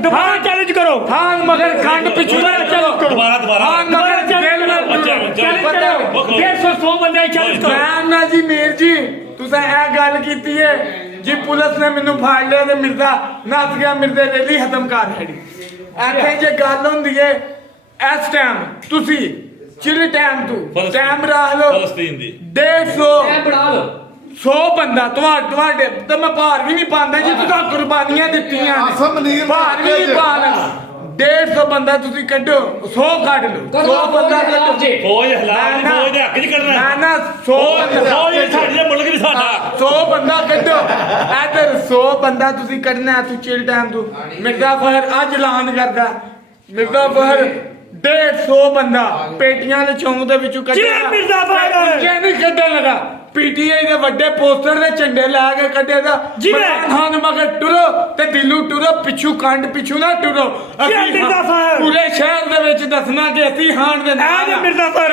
दोबारा चैलेंज करो। हाँ मगर खंड पिछू दोबारा चैलेंज करो। दोबारा हाँ मगर चैलेंज करो। 150 बंदे चैलेंज करो। ना जी मीर जी तुसें ए गल कीती है जी पुलिस ने मैनू फाड़ लिया ते मिर्जा नस गया मिर्जे रैली खत्म कर छड़ी ऐथे जे गल हुंदी है इस टाइम तुसी चिल टाइम तू टाइम रख लो फलस्तीन दी 150 बढ़ा लो 100 ਬੰਦਾ ਤੁਹਾਡੇ ਤੇ ਮੈਂ ਭਾਰ ਵੀ ਨਹੀਂ ਪਾਉਂਦਾ ਜੀ ਤੁਸੀਂ ਕੁਰਬਾਨੀਆਂ ਦਿੱਤੀਆਂ ਨੇ ਭਾਰ ਵੀ ਨਹੀਂ ਪਾਣਾ 150 ਬੰਦਾ ਤੁਸੀਂ ਕੱਢੋ 100 ਕੱਢ ਲਓ 100 ਬੰਦਾ ਕੱਢੋ ਫੌਜ ਹਲਾਲ ਦੀ ਫੌਜ ਦੇ ਹੱਕ 'ਚ ਕੱਢਣਾ ਨਾ ਨਾ 100 ਫੌਜ ਸਾਡੀ ਦਾ ਮੁਲਕ ਵੀ ਸਾਡਾ 100 ਬੰਦਾ ਕੱਢੋ ਇਧਰ 100 ਬੰਦਾ ਤੁਸੀਂ ਕੱਢਣਾ ਤੂੰ ਚਿਲ ਟਾਈਮ ਤੂੰ ਮਿਰਜ਼ਾ ਫਖਰ ਅੱਜ ਐਲਾਨ ਕਰਦਾ ਮਿਰਜ਼ਾ ਫਖਰ 150 ਬੰਦਾ ਪੇਟੀਆਂ ਦੇ ਚੌਂਕ ਦੇ ਵਿੱਚੋਂ ਕੱਢੇਗਾ ਮਿਰਜ਼ਾ ਫਖਰ ਜੇ ਨਹੀਂ ਕੱਢਣ ਲਗਾ ਪੀਟੀਆਈ ਦੇ ਵੱਡੇ ਪੋਸਟਰ ਦੇ ਝੰਡੇ ਲਾ ਕੇ ਕੱਢੇਗਾ ਖਾਨ ਮਗਰ ਟੁਰੋ ਤੇ ਦਿਲੂ ਟੁਰੋ ਪਿੱਛੂ ਕੰਡ ਪਿੱਛੂ ਨਾ ਟੁਰੋ ਅਸੀਂ ਪੂਰੇ ਸ਼ਹਿਰ ਦੇ ਵਿੱਚ ਦੱਸਣਾ ਕਿ ਅਸੀਂ ਹਾਣ ਦੇ ਨਾਲ ਮਿਰਜ਼ਾ ਫਖਰ